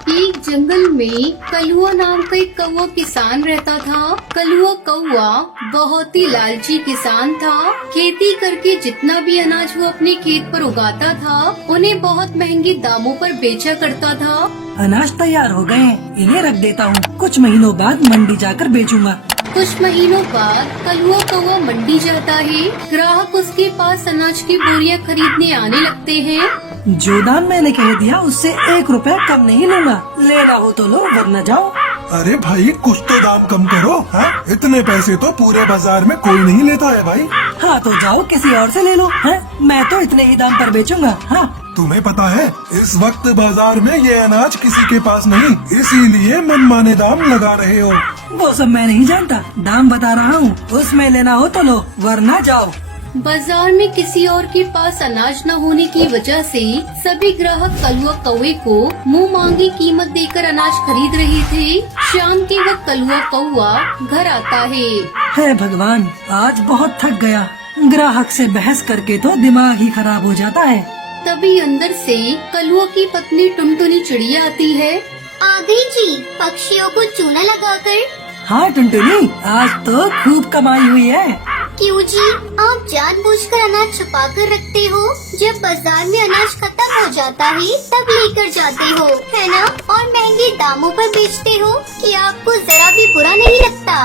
एक जंगल में कलुआ नाम का एक कौवा किसान रहता था। कलुआ कौवा बहुत ही लालची किसान था। खेती करके जितना भी अनाज वो अपने खेत पर उगाता था उन्हें बहुत महंगे दामों पर बेचा करता था। अनाज तैयार हो गए हैं, इन्हें रख देता हूँ, कुछ महीनों बाद मंडी जाकर बेचूंगा। कुछ महीनों बाद कलुआ कौवा मंडी जाता है। ग्राहक उसके पास अनाज की बोरियां खरीदने आने लगते हैं। जो दाम मैंने कह दिया उससे 1 रुपया कम नहीं लूंगा। लेना हो तो लो वरना जाओ। अरे भाई कुछ तो दाम कम करो। हाँ, इतने पैसे तो पूरे बाजार में कोई नहीं लेता है भाई। हाँ तो जाओ किसी और से ले लो। हाँ, मैं तो इतने ही दाम पर बेचूंगा। हाँ तुम्हें पता है इस वक्त बाजार में ये अनाज किसी के पास नहीं, इसीलिए मनमाने दाम लगा रहे हो। वो सब मैं नहीं जानता, दाम बता रहा हूँ, उसमें लेना हो तो लो वरना जाओ। बाजार में किसी और के पास अनाज न होने की वजह से सभी ग्राहक कलुआ कौवे को मुंह मांगी कीमत देकर अनाज खरीद रहे थे। शाम के वक्त कलुआ कौवा घर आता है। हे भगवान, आज बहुत थक गया। ग्राहक से बहस करके तो दिमाग ही खराब हो जाता है। तभी अंदर से कलुआ की पत्नी टुनटुनी चिड़िया आती है। आ गई जी, पक्षियों को चूना लगाकर। हाँ टुनटुनी, आज तो खूब कमाई हुई है। क्यों जी, आप जानबूझकर अनाज छुपा कर रखते हो? जब बाजार में अनाज खत्म हो जाता है तब लेकर जाते हो, है ना? और महंगे दामों पर बेचते हो कि आपको जरा भी बुरा नहीं लगता?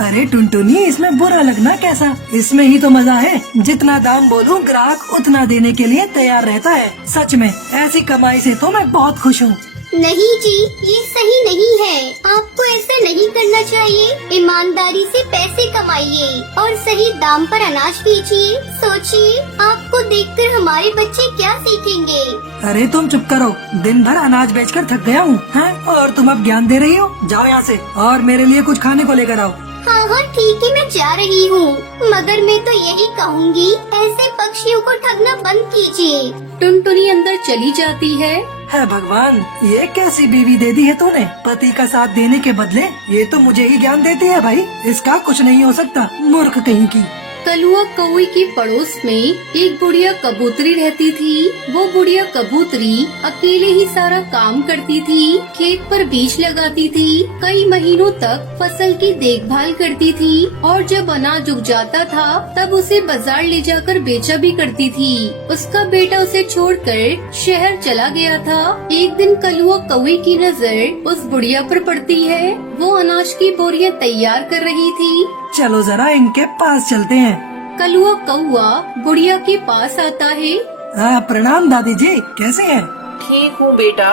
अरे टुनटुनी, इसमें बुरा लगना कैसा, इसमें ही तो मजा है। जितना दाम बोलूं ग्राहक उतना देने के लिए तैयार रहता है। सच में ऐसी कमाई से तो मैं बहुत खुश हूँ। नहीं जी, ये सही नहीं है। आपको ऐसा नहीं करना चाहिए। ईमानदारी से पैसे कमाइए और सही दाम पर अनाज बेचिए। सोचिए, आपको देखकर हमारे बच्चे क्या सीखेंगे? अरे तुम चुप करो, दिन भर अनाज बेचकर थक गया हूँ। और तुम अब ज्ञान दे रही हो? जाओ यहाँ से और मेरे लिए कुछ खाने को लेकर आओ। हाँ हाँ ठीक है, मैं जा रही हूँ, मगर मैं तो यही कहूँगी, ऐसे पक्षियों को ठगना बंद कीजिए। टुनटुनी अंदर चली जाती है। है भगवान, ये कैसी बीवी दे दी है तूने? पति का साथ देने के बदले ये तो मुझे ही ज्ञान देती है भाई। इसका कुछ नहीं हो सकता, मूर्ख कहीं की। कलुआ कौवे के पड़ोस में एक बुढ़िया कबूतरी रहती थी। वो बुढ़िया कबूतरी अकेले ही सारा काम करती थी। खेत पर बीज लगाती थी, कई महीनों तक फसल की देखभाल करती थी और जब अनाज उग जाता था तब उसे बाजार ले जाकर बेचा भी करती थी। उसका बेटा उसे छोड़कर शहर चला गया था। एक दिन कलुआ कौवे की नजर उस बुढ़िया पर पड़ती है। वो अनाज की बोरियां तैयार कर रही थी। चलो जरा इनके पास चलते हैं। कलुआ कौवा बुढ़िया के पास आता है। प्रणाम दादी जी, कैसे हैं? ठीक हूँ बेटा।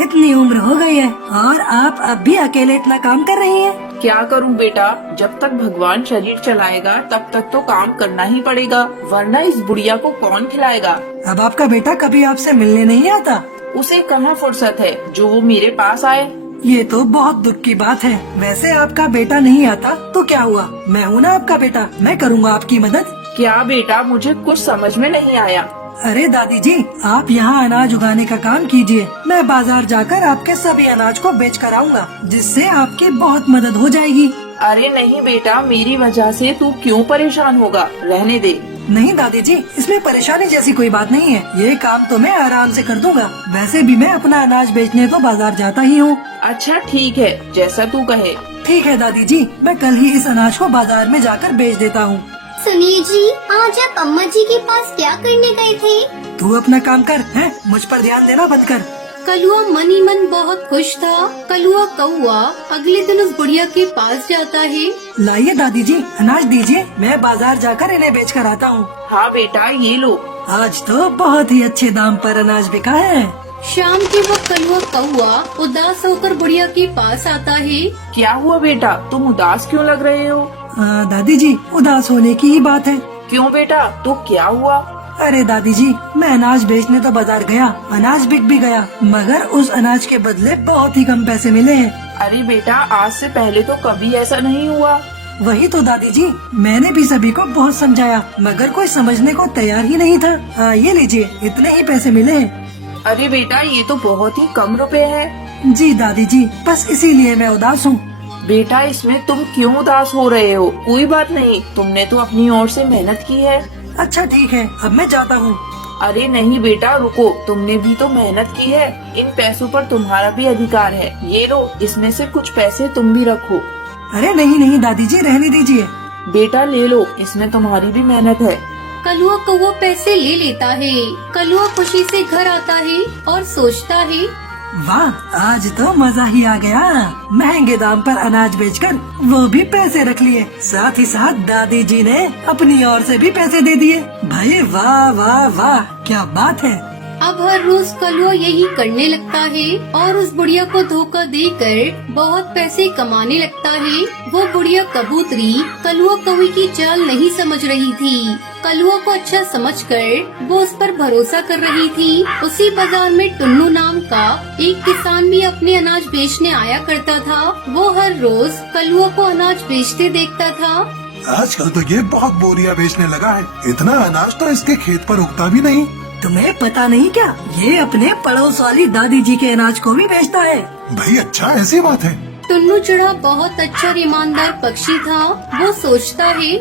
इतनी उम्र हो गई है और आप अब भी अकेले इतना काम कर रही हैं? क्या करूँ बेटा, जब तक भगवान शरीर चलाएगा तब तक तो काम करना ही पड़ेगा, वरना इस बुढ़िया को कौन खिलाएगा। अब आपका बेटा कभी आपसे मिलने नहीं आता? उसे कहाँ फुर्सत है जो वो मेरे पास आए। ये तो बहुत दुख की बात है। वैसे आपका बेटा नहीं आता तो क्या हुआ, मैं हूँ ना आपका बेटा, मैं करूँगा आपकी मदद। क्या बेटा, मुझे कुछ समझ में नहीं आया। अरे दादी जी, आप यहाँ अनाज उगाने का काम कीजिए, मैं बाजार जाकर आपके सभी अनाज को बेच कर आऊँगा, जिससे आपकी बहुत मदद हो जाएगी। अरे नहीं बेटा, मेरी वजह से तू क्यों परेशान होगा, रहने दे। नहीं दादी जी, इसमें परेशानी जैसी कोई बात नहीं है, ये काम तो मैं आराम से कर दूंगा। वैसे भी मैं अपना अनाज बेचने तो बाजार जाता ही हूँ। अच्छा ठीक है, जैसा तू कहे। ठीक है दादी जी, मैं कल ही इस अनाज को बाजार में जाकर बेच देता हूँ। सुनिए जी, आज आप अम्मा जी के पास क्या करने गए थे? तू अपना काम कर, है मुझ पर ध्यान देना बंद कर। कलुआ मन ही मन बहुत खुश था। कलुआ कौवा अगले दिन उस बुढ़िया के पास जाता है। लाइए दादी जी, अनाज दीजिए, मैं बाजार जाकर इन्हें बेच कर आता हूँ। हाँ बेटा, ये लो। आज तो बहुत ही अच्छे दाम पर अनाज बिका है। शाम के वक्त कलुआ कौवा उदास होकर बुढ़िया के पास आता है। क्या हुआ बेटा, तुम उदास क्यों लग रहे हो? दादी जी, उदास होने की ही बात है। क्यों बेटा, तो क्या हुआ? अरे दादी जी, मैं अनाज बेचने तो बाजार गया, अनाज बिक भी गया, मगर उस अनाज के बदले बहुत ही कम पैसे मिले हैं। अरे बेटा, आज से पहले तो कभी ऐसा नहीं हुआ। वही तो दादी जी, मैंने भी सभी को बहुत समझाया, मगर कोई समझने को तैयार ही नहीं था। ये लीजिए, इतने ही पैसे मिले हैं। अरे बेटा, ये तो बहुत ही कम रुपए हैं। जी दादी जी, बस इसीलिए मैं उदास हूँ। बेटा, इसमें तुम क्यों उदास हो रहे हो? कोई बात नहीं, तुमने तो अपनी ओर से मेहनत की है। अच्छा ठीक है, अब मैं जाता हूँ। अरे नहीं बेटा रुको, तुमने भी तो मेहनत की है, इन पैसों पर तुम्हारा भी अधिकार है। ये लो, इसमें से कुछ पैसे तुम भी रखो। अरे नहीं नहीं दादी जी, रहने दीजिए। बेटा ले लो, इसमें तुम्हारी भी मेहनत है। कलुआ कौवा पैसे ले लेता है। कलुआ खुशी से घर आता है और सोचता है, वाह, आज तो मजा ही आ गया। महंगे दाम पर अनाज बेचकर वो भी पैसे रख लिए, साथ ही साथ दादी जी ने अपनी ओर से भी पैसे दे दिए। भाई वाह वाह वाह, क्या बात है। अब हर रोज कलुआ यही करने लगता है और उस बुढ़िया को धोखा देकर बहुत पैसे कमाने लगता है। वो बुढ़िया कबूतरी कलुआ कौवे की चाल नहीं समझ रही थी। कलुआ को अच्छा समझकर वो उस पर भरोसा कर रही थी। उसी बाजार में टुन्नू नाम का एक किसान भी अपने अनाज बेचने आया करता था। वो हर रोज कलुआ को अनाज बेचते देखता था। आजकल तो ये बहुत बोरियां बेचने लगा है। इतना अनाज तो इसके खेत पर उगता भी नहीं। तुम्हें पता नहीं क्या, ये अपने पड़ोस वाली दादी जी के अनाज को भी बेचता है। भाई अच्छा, ऐसी बात है। टुन्नू चिड़ा बहुत अच्छा और ईमानदार पक्षी था। वो सोचता है,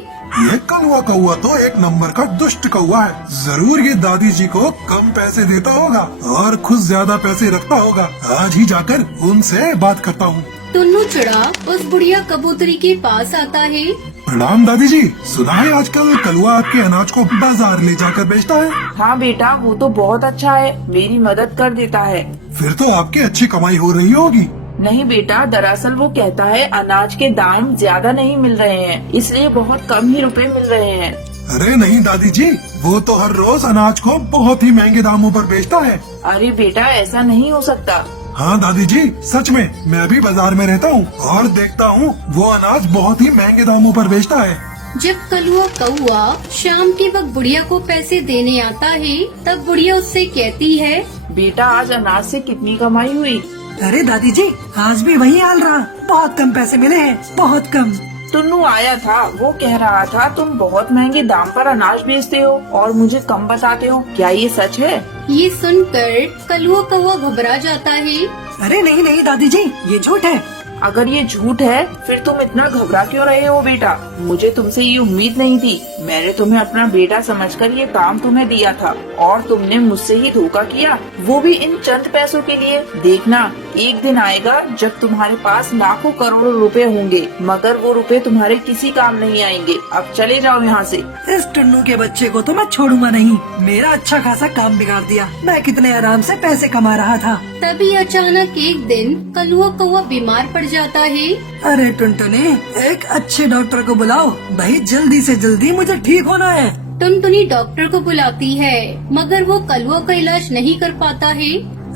ये कौवा कौवा तो एक नंबर का दुष्ट कौवा है। जरूर ये दादी जी को कम पैसे देता होगा और खुद ज्यादा पैसे रखता होगा। आज ही जाकर उनसे बात करता हूँ। टुन्नू चिड़ा उस बुढ़िया कबूतरी के पास आता है। प्रणाम दादी जी, सुना है आजकल कलुआ आपके अनाज को बाजार ले जाकर बेचता है। हाँ बेटा, वो तो बहुत अच्छा है, मेरी मदद कर देता है। फिर तो आपकी अच्छी कमाई हो रही होगी। नहीं बेटा, दरअसल वो कहता है अनाज के दाम ज्यादा नहीं मिल रहे हैं, इसलिए बहुत कम ही रुपए मिल रहे हैं। अरे नहीं दादी जी, वो तो हर रोज अनाज को बहुत ही महंगे दामों पर बेचता है। अरे बेटा, ऐसा नहीं हो सकता। हाँ दादी जी, सच में मैं भी बाजार में रहता हूँ और देखता हूँ वो अनाज बहुत ही महंगे दामों पर बेचता है। जब कलुआ कौवा शाम के वक्त बुढ़िया को पैसे देने आता है, तब बुढ़िया उससे कहती है, बेटा आज अनाज से कितनी कमाई हुई? अरे दादी जी, आज भी वही हाल रहा, बहुत कम पैसे मिले हैं, बहुत कम। टुन्नू आया था, वो कह रहा था तुम बहुत महंगे दाम पर अनाज बेचते हो और मुझे कम बताते हो, क्या ये सच है? ये सुनकर कलुआ कौवा घबरा जाता है। अरे नहीं नहीं दादी जी, ये झूठ है। अगर ये झूठ है फिर तुम इतना घबरा क्यों रहे हो बेटा? मुझे तुमसे ये उम्मीद नहीं थी। मैंने तुम्हें अपना बेटा समझकर ये काम तुम्हें दिया था और तुमने मुझसे ही धोखा किया, वो भी इन चंद पैसों के लिए। देखना, एक दिन आएगा जब तुम्हारे पास लाखों करोड़ों रुपए होंगे, मगर वो रुपए तुम्हारे किसी काम नहीं आएंगे। अब चले जाओ यहाँ से। इस टुन्नू के बच्चे को तो मैं छोड़ूंगा नहीं। मेरा अच्छा खासा काम बिगाड़ दिया। मैं कितने आराम से पैसे कमा रहा था। तभी अचानक एक दिन कलुआ कौवा बीमार पड़ जाता है। अरे टुनटुनी, एक अच्छे डॉक्टर को बुलाओ भाई, जल्दी से जल्दी मुझे ठीक होना है। टुनटुनी डॉक्टर को बुलाती है, मगर वो कलुआ का इलाज नहीं कर पाता है।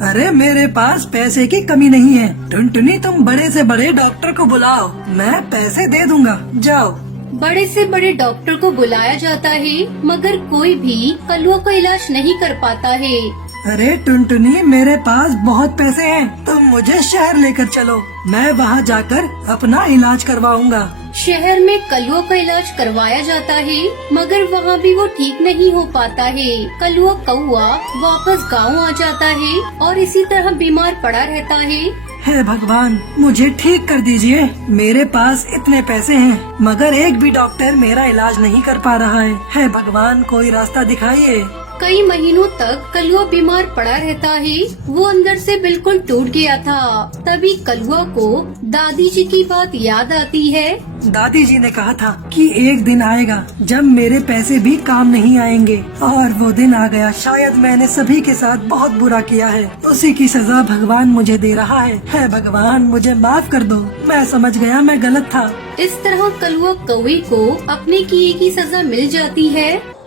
अरे मेरे पास पैसे की कमी नहीं है टुनटुनी, तुम बड़े से बड़े डॉक्टर को बुलाओ, मैं पैसे दे दूंगा, जाओ। बड़े से बड़े डॉक्टर को बुलाया जाता है, मगर कोई भी कलुआ का इलाज नहीं कर पाता है। अरे टुनटुनी, मेरे पास बहुत पैसे हैं, तुम मुझे शहर लेकर चलो, मैं वहाँ जाकर अपना इलाज करवाऊंगा। शहर में कलुआ का इलाज करवाया जाता है, मगर वहाँ भी वो ठीक नहीं हो पाता है। कलुआ कौवा वापस गांव आ जाता है और इसी तरह बीमार पड़ा रहता है। हे भगवान, मुझे ठीक कर दीजिए। मेरे पास इतने पैसे हैं, मगर एक भी डॉक्टर मेरा इलाज नहीं कर पा रहा है। हे भगवान, कोई रास्ता दिखाइए। कई महीनों तक कलुआ बीमार पड़ा रहता है। वो अंदर से बिल्कुल टूट गया था। तभी कलुआ को दादी जी की बात याद आती है। दादी जी ने कहा था कि एक दिन आएगा जब मेरे पैसे भी काम नहीं आएंगे, और वो दिन आ गया। शायद मैंने सभी के साथ बहुत बुरा किया है, उसी की सजा भगवान मुझे दे रहा है। हे भगवान, मुझे माफ कर दो, मैं समझ गया मैं गलत था। इस तरह कलुआ कौवे को अपने किए की सजा मिल जाती है।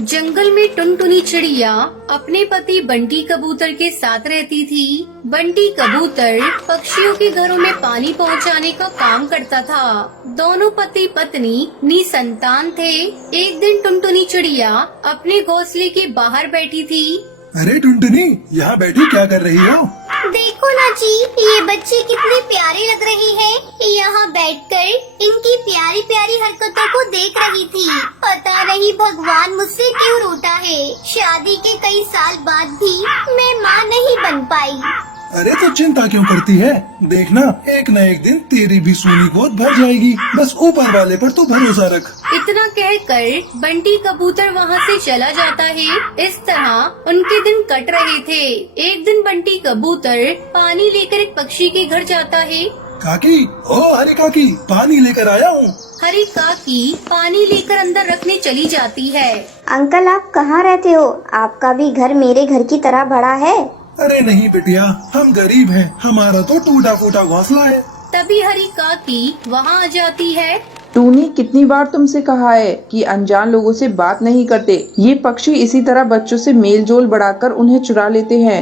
जंगल में टुनटुनी चिड़िया अपने पति बंटी कबूतर के साथ रहती थी। बंटी कबूतर पक्षियों के घरों में पानी पहुंचाने का काम करता था। दोनों पति पत्नी निसंतान थे। एक दिन टुनटुनी चिड़िया अपने घोंसले के बाहर बैठी थी। अरे टुनटुनी, यहाँ बैठी क्या कर रही हो? देखो ना जी, ये बच्चे कितने प्यारे लग रहे हैं। यहाँ बैठकर इनकी प्यारी प्यारी हरकतों को देख रही थी। पता नहीं भगवान मुझसे क्यों रूठा है। शादी के कई साल बाद भी मैं माँ नहीं बन पाई। अरे तो चिंता क्यों करती है? देखना एक न एक दिन तेरी भी सूनी गोद भर जाएगी। बस ऊपर वाले पर तू भरोसा रख। इतना कहकर बंटी कबूतर वहाँ से चला जाता है। इस तरह उनके दिन कट रहे थे। एक दिन बंटी कबूतर पानी लेकर एक पक्षी के घर जाता है। काकी, ओ हरी काकी, पानी लेकर आया हूँ। हरी काकी पानी लेकर अंदर रखने चली जाती है। अंकल आप कहाँ रहते हो? आपका भी घर मेरे घर की तरह बड़ा है। अरे नहीं बिटिया, हम गरीब हैं, हमारा तो टूटा फूटा घोंसला है। तभी हरी काकी वहाँ आ जाती है। टूनी, कितनी बार तुमसे कहा है कि अनजान लोगों से बात नहीं करते। ये पक्षी इसी तरह बच्चों से मेल जोल बढ़ाकर उन्हें चुरा लेते हैं।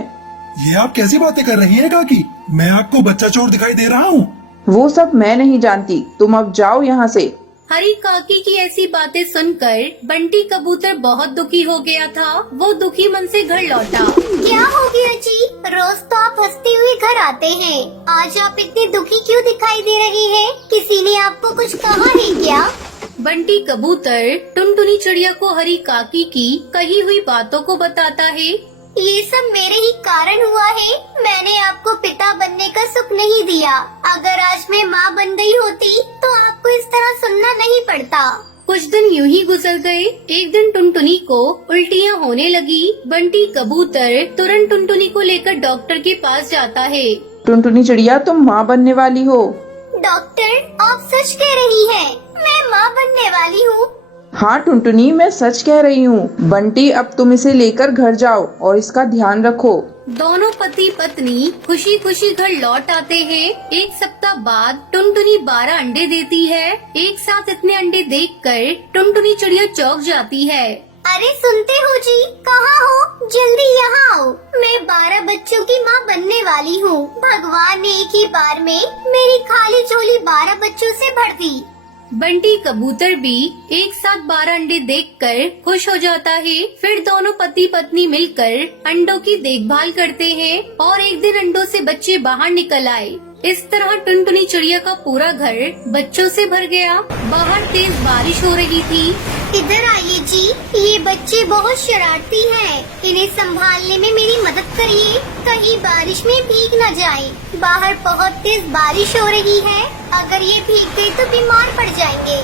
ये आप कैसी बातें कर रही हैं काकी? मैं आपको बच्चा चोर दिखाई दे रहा हूँ? वो सब मैं नहीं जानती, तुम अब जाओ यहाँ से। हरी काकी की ऐसी बातें सुनकर बंटी कबूतर बहुत दुखी हो गया था। वो दुखी मन से घर लौटा। क्या हो गया जी? रोज तो आप हंसते हुए घर आते हैं, आज आप इतने दुखी क्यों दिखाई दे रहे हैं? किसी ने आपको कुछ कहा है क्या? बंटी कबूतर टुनटुनी चिड़िया को हरी काकी की कही हुई बातों को बताता है। ये सब मेरे ही कारण हुआ है। मैंने आपको पिता बनने का सुख नहीं दिया। अगर आज मैं माँ बन गई होती तो आपको इस तरह सुनना नहीं पड़ता। कुछ दिन यूं ही गुजर गए। एक दिन टुनटुनी को उल्टियाँ होने लगी। बंटी कबूतर तुरंत टुनटुनी को लेकर डॉक्टर के पास जाता है। टुनटुनी चिड़िया, तुम माँ बनने वाली हो। डॉक्टर, आप सच कह रही हैं? मैं माँ बनने वाली हूँ? हाँ टुनटुनी, मैं सच कह रही हूँ। बंटी, अब तुम इसे लेकर घर जाओ और इसका ध्यान रखो। दोनों पति पत्नी खुशी खुशी घर लौट आते हैं। एक सप्ताह बाद टुनटुनी 12 अंडे देती है। एक साथ इतने अंडे देखकर टुनटुनी चिड़िया चौंक जाती है। अरे सुनते हो जी? कहाँ हो? जल्दी यहाँ आओ। मैं 12 बच्चों की माँ बनने वाली हूँ। भगवान ने एक ही बार में मेरी खाली झोली 12 बच्चों से भर दी। बंटी कबूतर भी एक साथ 12 अंडे देखकर खुश हो जाता है। फिर दोनों पति पत्नी मिलकर अंडों की देखभाल करते हैं और एक दिन अंडों से बच्चे बाहर निकल आए। इस तरह टुनटुनी चिड़िया का पूरा घर बच्चों से भर गया। बाहर तेज बारिश हो रही थी। इधर आइए जी, ये बच्चे बहुत शरारती हैं। इन्हें संभालने में मेरी मदद करिए, कहीं बारिश में भीग न जाएं। बाहर बहुत तेज बारिश हो रही है, अगर ये भीग गए तो बीमार पड़ जाएंगे।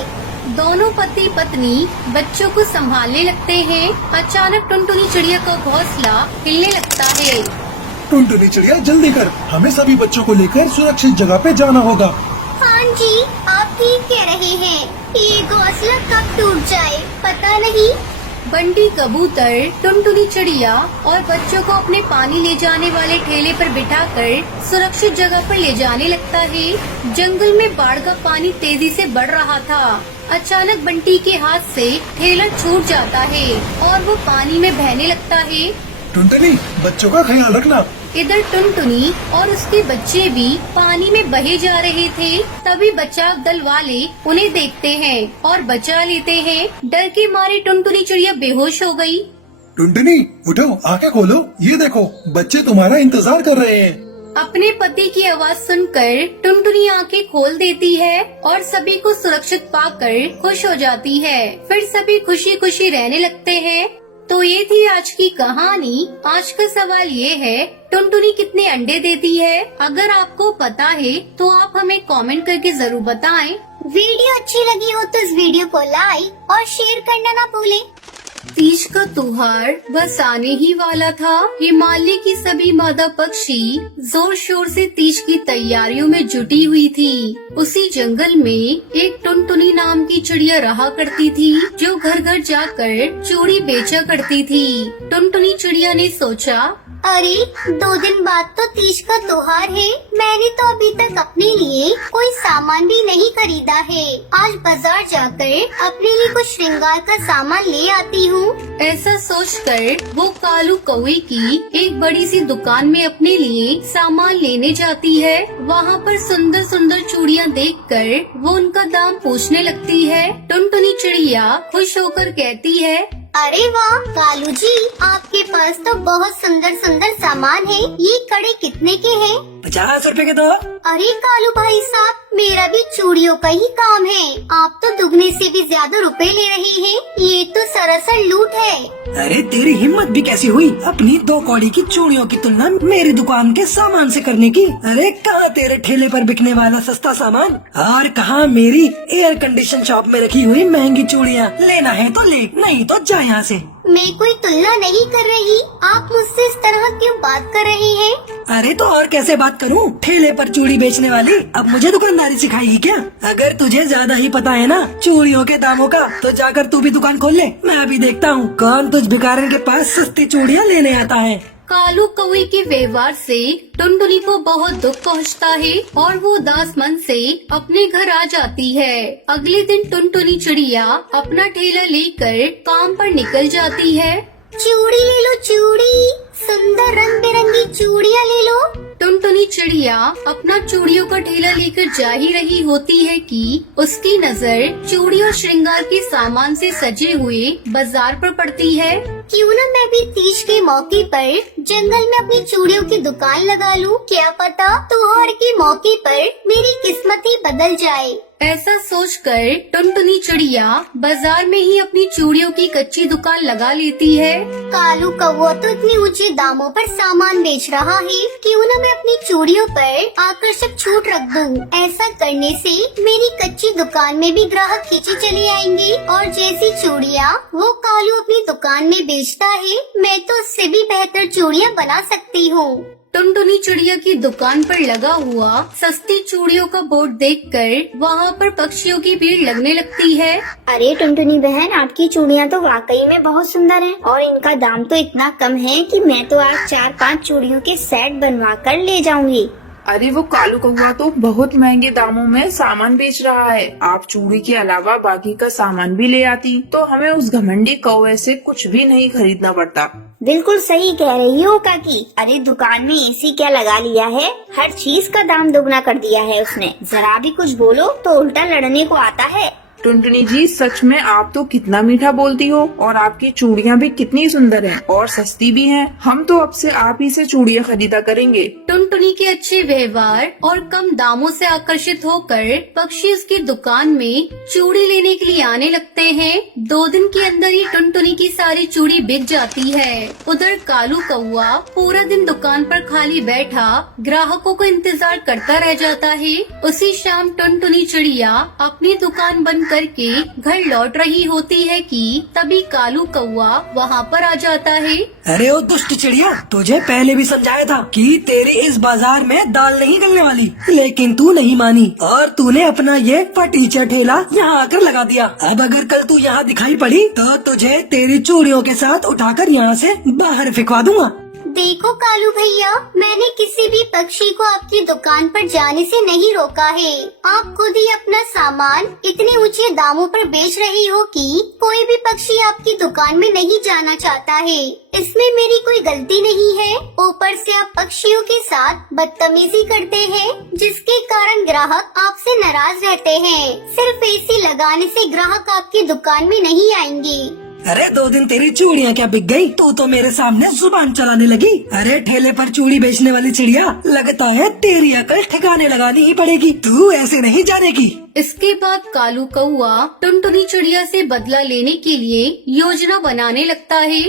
दोनों पति पत्नी बच्चों को संभालने लगते हैं। अचानक टुनटुनी चिड़िया का घोंसला हिलने लगता है। टुनटुनी चिड़िया जल्दी कर, हमें सभी बच्चों को लेकर सुरक्षित जगह पे जाना होगा। हाँ जी, आप ठीक कह रहे हैं। ये घोंसला कब टूट जाए पता नहीं। बंटी कबूतर टुनटुनी चिड़िया और बच्चों को अपने पानी ले जाने वाले ठेले पर बिठाकर सुरक्षित जगह पर ले जाने लगता है। जंगल में बाढ़ का पानी तेजी से बढ़ रहा था। अचानक बंटी के हाथ से ठेला छूट जाता है और वो पानी में बहने लगता है। टुनटुनी, बच्चों का ख्याल रखना। इधर टुनटुनी और उसके बच्चे भी पानी में बहे जा रहे थे। तभी बचाव दल वाले उन्हें देखते हैं और बचा लेते हैं। डर के मारे टुनटुनी चिड़िया बेहोश हो गई। टुनटुनी उठो, आंखें खोलो, ये देखो बच्चे तुम्हारा इंतजार कर रहे हैं। अपने पति की आवाज सुनकर टुनटुनी आंखें खोल देती है और सभी को सुरक्षित पाकर खुश हो जाती है। फिर सभी खुशी खुशी रहने लगते हैं। तो ये थी आज की कहानी। आज का सवाल ये है, टुनटुनी कितने अंडे देती है? अगर आपको पता है तो आप हमें कमेंट करके जरूर बताएं। वीडियो अच्छी लगी हो तो इस वीडियो को लाइक और शेयर करना ना भूलें। तीज का त्योहार बस आने ही वाला था। हिमालय की सभी मादा पक्षी जोर शोर से तीज की तैयारियों में जुटी हुई थी। उसी जंगल में एक टुनटुनी नाम की चिड़िया रहा करती थी, जो घर घर जाकर चूड़ी बेचा करती थी। टुनटुनी चिड़िया ने सोचा, अरे 2 दिन बाद तो तीज का त्योहार है। मैंने तो अभी तक अपने लिए कोई सामान भी नहीं खरीदा है। आज बाजार जाकर अपने लिए कुछ श्रृंगार का सामान ले आती हूँ। ऐसा सोचकर वो कालू कौवे की एक बड़ी सी दुकान में अपने लिए सामान लेने जाती है। वहाँ पर सुंदर सुंदर चूड़ियाँ देखकर वो उनका दाम पूछने लगती है। टुनटुनी चिड़िया खुश होकर कहती है, अरे वाह कालू जी, आपके पास तो बहुत सुंदर सुंदर सामान है। ये कड़े कितने के हैं? 50 रुपए के दो। अरे कालू भाई साहब, मेरा भी चूड़ियों का ही काम है। आप तो दुगने से भी ज्यादा रुपए ले रहे हैं। ये तो सरासर लूट है। अरे तेरी हिम्मत भी कैसी हुई अपनी 2 कौड़ी की चूड़ियों की तुलना मेरी दुकान के सामान से करने की। अरे कहाँ तेरे ठेले पर बिकने वाला सस्ता सामान और कहाँ मेरी एयर कंडीशन शॉप में रखी हुई महंगी चूड़ियाँ। लेना है तो ले, नहीं तो जा यहाँ से। मैं कोई तुलना नहीं कर रही। आप मुझसे इस तरह क्यों बात कर रहे हैं? अरे तो और कैसे बात करूं? ठेले पर चूड़ी बेचने वाली अब मुझे दुकानदारी सिखाएगी क्या? अगर तुझे ज्यादा ही पता है ना चूड़ियों के दामों का तो जाकर तू भी दुकान खोल ले। मैं अभी देखता हूँ कौन तुझ भिखारन के पास सस्ती चूड़ियाँ लेने आता है। कालू कौवे के व्यवहार से टुनटुनी को बहुत दुख पहुंचता है और वो उदास मन से अपने घर आ जाती है। अगले दिन टुनटुनी चिड़िया अपना ठेला लेकर काम पर निकल जाती है। चूड़ी ले लो चूड़ी, सुंदर रंग बिरंगी चूड़ियाँ ले लो। टुनटुनी चिड़िया अपना चूड़ियों का ठेला लेकर जा ही रही होती है कि उसकी नजर चूड़ी और श्रृंगार के सामान से सजे हुए बाजार पर पड़ती है। क्यों न मैं भी तीज के मौके पर जंगल में अपनी चूड़ियों की दुकान लगा लूं। क्या पता त्योहार के मौके पर मेरी किस्मत ही बदल जाए। ऐसा सोचकर टुनटुनी चिड़िया बाजार में ही अपनी चूड़ियों की कच्ची दुकान लगा लेती है। कालू कौवा तो इतने ऊंचे दामों पर सामान बेच रहा है, क्यों न मैं अपनी चूड़ियों पर आकर्षक छूट रख दूं। ऐसा करने से मेरी कच्ची दुकान में भी ग्राहक खींचे चले आएंगे और जैसी चूड़ियाँ वो कालू अपनी दुकान में बेचता है, मैं तो उससे भी बेहतर चूड़ियाँ बना सकती हूँ। टुनटुनी चिड़िया की दुकान पर लगा हुआ सस्ती चूड़ियों का बोर्ड देखकर वहाँ पर पक्षियों की भीड़ लगने लगती है। अरे टुनटुनी बहन, आपकी चूड़ियाँ तो वाकई में बहुत सुंदर हैं और इनका दाम तो इतना कम है कि मैं तो आज 4-5 चूड़ियों के सेट बनवा कर ले जाऊंगी। अरे वो कालू कौवा तो बहुत महंगे दामों में सामान बेच रहा है। आप चूड़ी के अलावा बाकी का सामान भी ले आती तो हमें उस घमंडी कौवे से कुछ भी नहीं खरीदना पड़ता। बिल्कुल सही कह रही हो काकी। अरे दुकान में एसी क्या लगा लिया है, हर चीज का दाम दुगना कर दिया है उसने। जरा भी कुछ बोलो तो उल्टा लड़ने को आता है। टुनटुनी जी, सच में आप तो कितना मीठा बोलती हो और आपकी चूड़ियाँ भी कितनी सुंदर हैं और सस्ती भी हैं। हम तो अब से आप ही से चूड़ियाँ खरीदा करेंगे। टुनटुनी के अच्छे व्यवहार और कम दामों से आकर्षित होकर पक्षी उसकी दुकान में चूड़ी लेने के लिए आने लगते हैं। 2 दिन के अंदर ही टुनटुनी की सारी चूड़ी बिक जाती है। उधर कालू कौवा पूरा दिन दुकान पर खाली बैठा ग्राहकों को इंतजार करता रह जाता है। उसी शाम टुनटुनी चिड़िया अपनी दुकान बंद करके घर लौट रही होती है कि तभी कालू कौवा वहाँ पर आ जाता है। अरे ओ दुष्ट चिड़िया, तुझे पहले भी समझाया था कि तेरी इस बाजार में दाल नहीं गलने वाली, लेकिन तू नहीं मानी और तूने अपना ये फटीचा ठेला यहाँ आकर लगा दिया। अब अगर कल तू यहाँ दिखाई पड़ी तो तुझे तेरी चूड़ियों के साथ उठाकर यहाँ से बाहर फेंकवा दूंगा। देखो कालू भैया, मैंने किसी भी पक्षी को आपकी दुकान पर जाने से नहीं रोका है। आप खुद ही अपना सामान इतने ऊंचे दामों पर बेच रही हो कि कोई भी पक्षी आपकी दुकान में नहीं जाना चाहता है। इसमें मेरी कोई गलती नहीं है। ऊपर से आप पक्षियों के साथ बदतमीजी करते हैं, जिसके कारण ग्राहक आपसे नाराज रहते हैं। सिर्फ एसी लगाने से ग्राहक आपकी दुकान में नहीं आएंगे। अरे 2 दिन तेरी चूड़ियाँ क्या बिक गई? तू तो मेरे सामने जुबान चलाने लगी। अरे ठेले पर चूड़ी बेचने वाली चिड़िया, लगता है तेरी अकल ठिकाने लगानी ही पड़ेगी। तू ऐसे नहीं जानेगी। इसके बाद कालू कौवा टुनटुनी चिड़िया से बदला लेने के लिए योजना बनाने लगता है।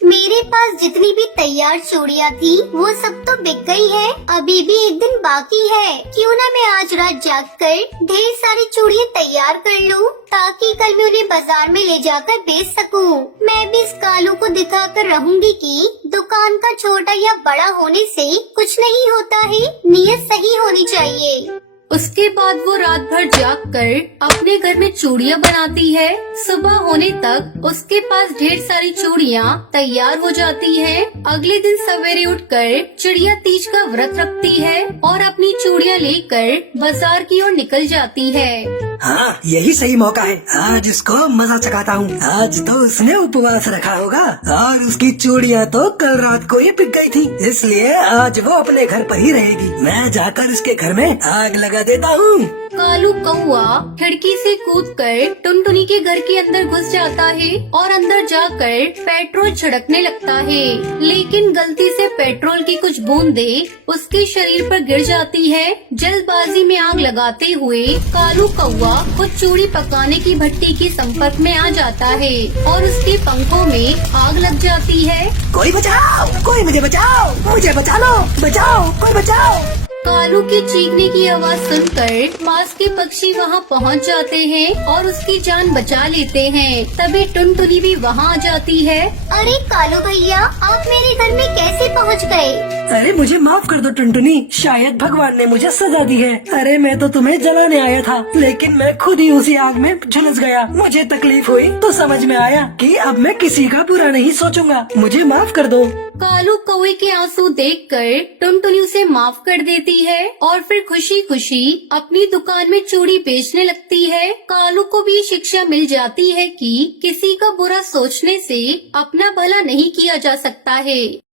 मेरे पास जितनी भी तैयार चूड़ियाँ थी वो सब तो बिक गई है। अभी भी 1 दिन बाकी है। क्यों न मैं आज रात जागकर ढेर सारी चूड़ियाँ तैयार कर लूं, ताकि कल मैं उन्हें बाजार में ले जाकर बेच सकूं। मैं भी इस कालू को दिखाकर रहूंगी कि दुकान का छोटा या बड़ा होने से कुछ नहीं होता है, नीयत सही होनी चाहिए। उसके बाद वो रात भर जागकर अपने घर में चूड़ियाँ बनाती है। सुबह होने तक उसके पास ढेर सारी चूड़ियाँ तैयार हो जाती हैं। अगले दिन सवेरे उठकर चिड़िया तीज का व्रत रखती है और अपनी चूड़ियाँ लेकर बाजार की ओर निकल जाती है। हाँ, यही सही मौका है। आज इसको मजा चखाता हूँ। आज तो उसने उपवास रखा होगा और उसकी चूड़ियाँ तो कल रात को ही बिक गई थी, इसलिए आज वो अपने घर पर ही रहेगी। मैं जाकर इसके घर में आग लगा देता हूँ। कालू कौआ खिड़की से कूदकर टुनटुनी के घर के अंदर घुस जाता है और अंदर जाकर पेट्रोल छिड़कने लगता है, लेकिन गलती से पेट्रोल की कुछ बूंदे उसके शरीर पर गिर जाती है। जल्दबाजी में आग लगाते हुए कालू कौआ कुछ चूड़ी पकाने की भट्टी के संपर्क में आ जाता है और उसके पंखों में आग लग जाती है। कोई बचाओ, कोई मुझे बचाओ, मुझे बचा लो, बचाओ, कोई बचाओ। कालू के चीखने की आवाज सुनकर पास के पक्षी वहां पहुंच जाते हैं और उसकी जान बचा लेते हैं। तभी टुनटुनी भी वहां आ जाती है। अरे कालू भैया, आप मेरे घर में कैसे पहुंच गए? अरे मुझे माफ कर दो टुनटुनी, शायद भगवान ने मुझे सजा दी है। अरे मैं तो तुम्हें जलाने आया था, लेकिन मैं खुद ही उसी आग में झुलस गया। मुझे तकलीफ हुई तो समझ में आया कि अब मैं किसी का बुरा नहीं सोचूंगा, मुझे माफ कर दो। कालू कौवे के आंसू देखकर टुनटुनी उसे माफ कर देती है और फिर खुशी खुशी अपनी दुकान में चूड़ी बेचने लगती है। कालू को भी शिक्षा मिल जाती है कि किसी का बुरा सोचने से अपना भला नहीं किया जा सकता है।